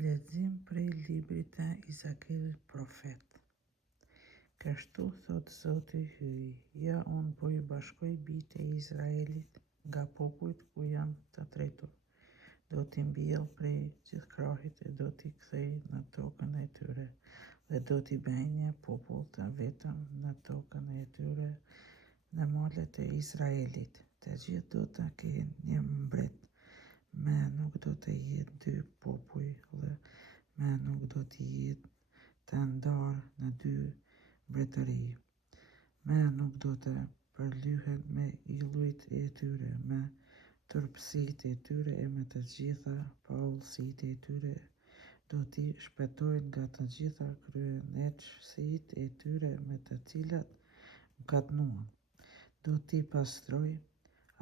Lexim prej librit të Izakiel profet. Kështu thot Zoti hyj, ja unë po ju bashkoj bijtë e Izraelit nga popujt ku jam të tretur. Do t'i mbjell prej gjithkrahit e do t'i kthej në tokën e tyre, dhe do t'i bëj një popull të vetëm në tokën e tyre, në malet e Izraelit. Të gjithë do të kenë një mbret, me nuk do të jetë dy popuj, dhe me nuk do t'i jetë të ndarë në dy mbretëri. Me nuk do të përlyhet me illujt e tyre, me turpësitë e tyre e me të gjitha paullësitë e tyre. Do t'i shpëtojnë nga të gjitha kryenëqësitë e tyre me të cilat më katënuan. Do t'i pastroj,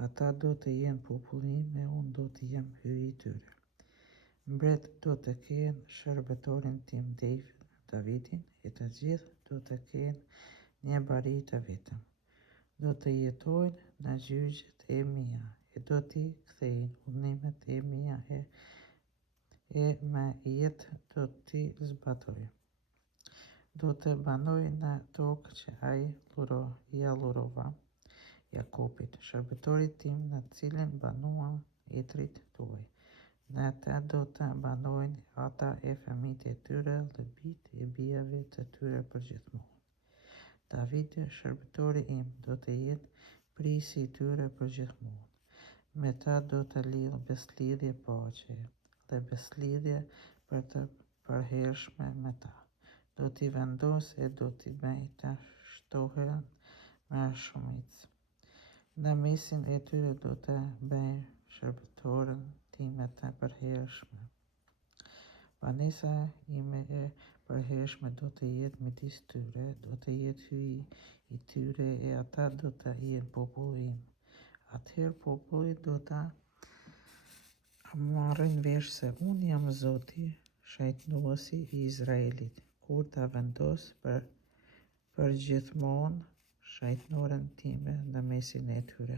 ata do të jenë populli im e unë do të jem hyj i tyre. Mbret do të kenë shërbetorin tim Davidin, e të gjithë do të kenë një bari të vetëm. Do të jetojnë në gjyqjet e mia, e do t'i kthejnë udhënimet e mia e me jetë do t'i zbatoj. Do të banoj në tokë që ai ja lurova Jakopit, shërbetorit tim, në cilin banuam etrit tuaj. Në të do të banojnë ata e fëmijët e tyre dhe bijtë e bijave të tyre përgjithmonë. Davidi, shërbëtori im, do të jetë prisi i tyre përgjithmonë. Me ta do të lidh beslidhje paqe dhe beslidhje për të përhershme me ta. Do t'i vendos e do t'i bëj të shtohen me shumicë. Në mesin e tyre do të bëj shërbëtorën time të përhershme. Banesa ime e përhershme do të jetë midis tyre, do të jetë hyj i tyre e ata do të jenë populli im. Atëherë populli do të marrin vesh se unë jam Zoti, shëjtënuesi i Izraelit, kur ta vendos përgjithmonë shëjtënorën time në mesin e tyre.